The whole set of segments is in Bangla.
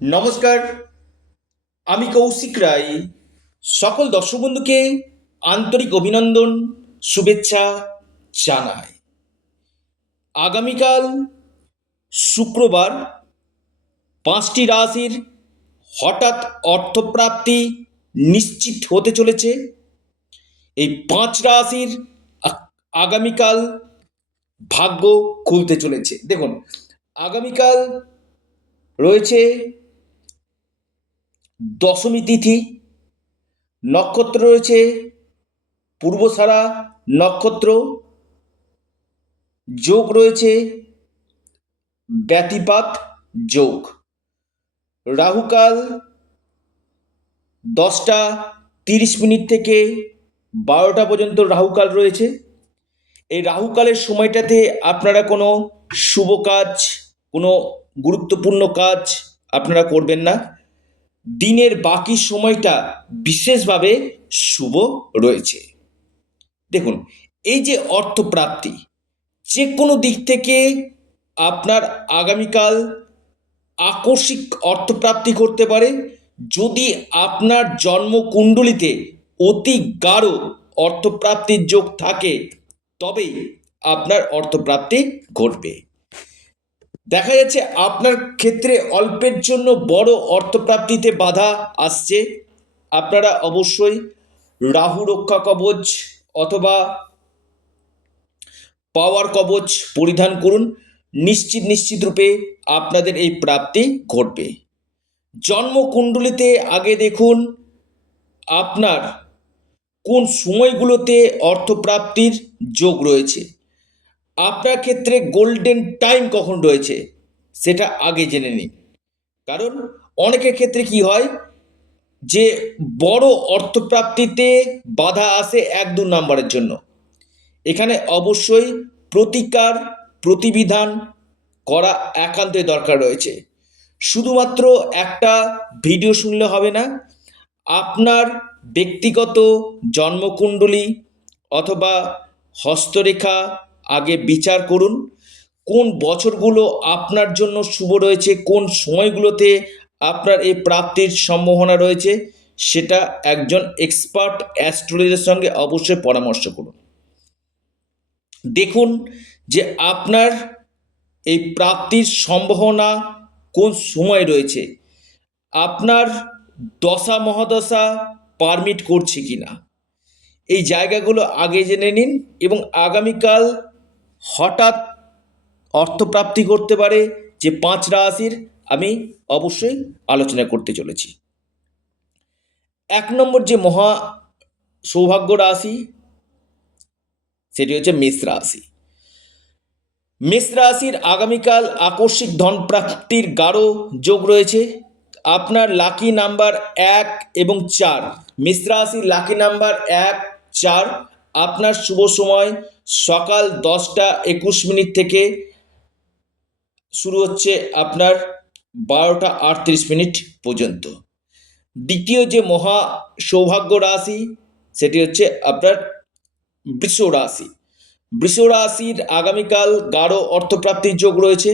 নমস্কার, আমি কৌশিক রায়। সকল দর্শক বন্ধুকে আন্তরিক অভিনন্দন, শুভেচ্ছা জানাই। আগামীকাল শুক্রবার 5টি রাশির হঠাৎ অর্থপ্রাপ্তি নিশ্চিত হতে চলেছে। এই 5 রাশির আগামীকাল ভাগ্য খুলতে চলেছে। দেখুন, আগামীকাল রয়েছে দশমী তিথি, নক্ষত্র রয়েছে পূর্বসারা নক্ষত্র, যোগ রয়েছে ব্যতিপাত যোগ। রাহুকাল 10টা 30 মিনিট থেকে 12টা পর্যন্ত রাহুকাল রয়েছে। এই রাহুকালের সময়টাতে আপনারা কোনো শুভ কাজ, কোনো গুরুত্বপূর্ণ কাজ আপনারা করবেন না। দিনের বাকি সময়টা বিশেষভাবে শুভ রয়েছে। দেখুন, এই যে অর্থপ্রাপ্তি, যে কোনো দিক থেকে আপনার আগামীকাল আকস্মিক অর্থপ্রাপ্তি করতে পারে। যদি আপনার জন্মকুণ্ডলিতে অতি গাঢ় অর্থপ্রাপ্তির যোগ থাকে, তবেই আপনার অর্থপ্রাপ্তি ঘটবে। দেখা যাচ্ছে আপনার ক্ষেত্রে অল্পের জন্য বড় অর্থপ্রাপ্তিতে বাধা আসছে। আপনারা অবশ্যই রাহু রক্ষা কবচ অথবা পাওয়ার কবচ পরিধান করুন। নিশ্চিত রূপে আপনাদের এই প্রাপ্তি ঘটবে। জন্মকুণ্ডলিতে আগে দেখুন আপনার কোন সময়গুলোতে অর্থপ্রাপ্তির যোগ রয়েছে। আপনার ক্ষেত্রে গোল্ডেন টাইম কখন রয়েছে সেটা আগে জেনে নিন। কারণ অনেকের ক্ষেত্রে কি হয় যে বড় অর্থপ্রাপ্তিতে বাধা আসে 1-2 নম্বরের জন্য। এখানে অবশ্যই প্রতিকার, প্রতিবিধান করা একান্তই দরকার রয়েছে। শুধুমাত্র একটা ভিডিও শুনলে হবে না। আপনার ব্যক্তিগত জন্মকুণ্ডলী অথবা হস্তরেখা আগে বিচার করুন। কোন বছরগুলো আপনার জন্য শুভ রয়েছে, কোন সময়গুলোতে আপনার এই প্রাপ্তির সম্ভাবনা রয়েছে, সেটা একজন এক্সপার্ট অ্যাস্ট্রোলজারের সঙ্গে অবশ্যই পরামর্শ করুন। দেখুন যে আপনার এই প্রাপ্তির সম্ভাবনা কোন সময় রয়েছে, আপনার দশা মহাদশা পারমিট করছে কিনা। এই জায়গাগুলো আগে জেনে নিন এবং আগামীকাল হঠাৎ অর্থপ্রাপ্তি করতে পারে যে 5 রাশির আমি অবশ্যই আলোচনা করতে চলেছি। 1 নম্বর যে মহা সৌভাগ্য রাশি, সেটি হচ্ছে মেষ রাশি। মেষ রাশির আগামীকাল আকস্মিক ধন প্রাপ্তির গাঢ় যোগ রয়েছে। আপনার লাকি নাম্বার 1 এবং 4। মেষ রাশির লাকি নাম্বার 1, 4। আপনার শুভ সময় সকাল 10টা 21 মিনিট থেকে শুরু হচ্ছে আপনার 12টা 38 মিনিট পর্যন্ত। দ্বিতীয় যে মহা সৌভাগ্য রাশি সেটি হচ্ছে আপনার বৃষ রাশি। বৃষ রাশির আগামীকাল গাঢ় অর্থপ্রাপ্তির যোগ রয়েছে।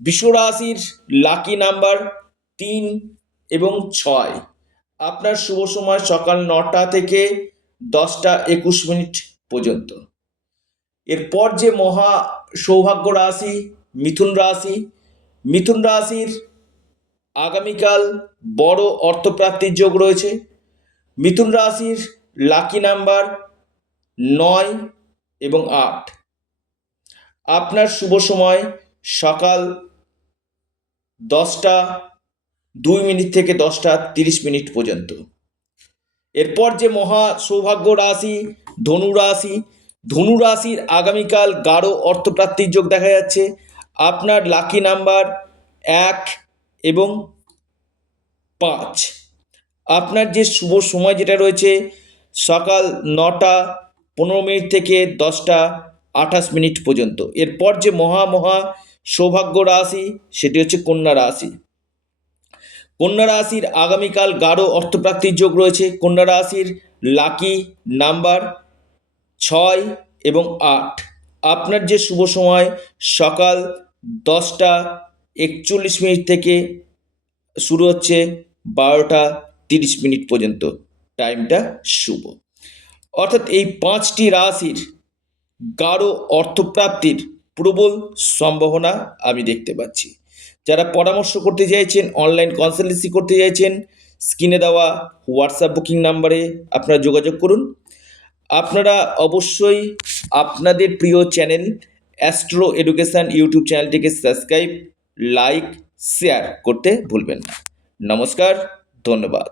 বৃষ রাশির লাকি নাম্বার 3 এবং 6। আপনার শুভ সময় সকাল 9টা থেকে 10টা 21 মিনিট পর্যন্ত। এরপর যে মহা সৌভাগ্য রাশি মিথুন রাশি। মিথুন রাশির আগামীকাল বড় অর্থপ্রাপ্তির যোগ রয়েছে। মিথুন রাশির লাকি নাম্বার 9 এবং 8। আপনার শুভ সময় সকাল 10টা 2 মিনিট থেকে 10টা 30 মিনিট পর্যন্ত। এরপর যে মহা সৌভাগ্য রাশি ধনু রাশি। ধনু রাশির আগামীকাল গাঢ় অর্থপ্রাপ্তির যোগ দেখা যাচ্ছে। আপনার লাকি নাম্বার 1 এবং 5। আপনার যে শুভ সময় যেটা রয়েছে সকাল 9টা 15 মিনিট থেকে 10টা 28 মিনিট পর্যন্ত। এরপর যে মহা সৌভাগ্য রাশি সেটি হচ্ছে কন্যা রাশি। কন্যা রাশির আগামীকাল গাঢ় অর্থপ্রাপ্তির যোগ রয়েছে। কন্যা রাশির লাকি নাম্বার 6 এবং 8। আপনার যে শুভ সময় সকাল 10টা 41 মিনিট থেকে শুরু হচ্ছে 12:30 পর্যন্ত, টাইমটা শুভ। অর্থাৎ এই 5টি রাশির গাঢ় অর্থপ্রাপ্তির প্রবল সম্ভাবনা আমি দেখতে পাচ্ছি। যারা পরামর্শ করতে চাইছেন, অনলাইন কনসালটেন্সি করতে চাইছেন, স্ক্রিনে দেওয়া হোয়াটসঅ্যাপ বুকিং নাম্বারে আপনারা যোগাযোগ করুন। আপনারা অবশ্যই আপনাদের প্রিয় চ্যানেল অ্যাস্ট্রো এডুকেশন ইউটিউব চ্যানেলটিকে সাবস্ক্রাইব, লাইক, শেয়ার করতে ভুলবেন না। নমস্কার, ধন্যবাদ।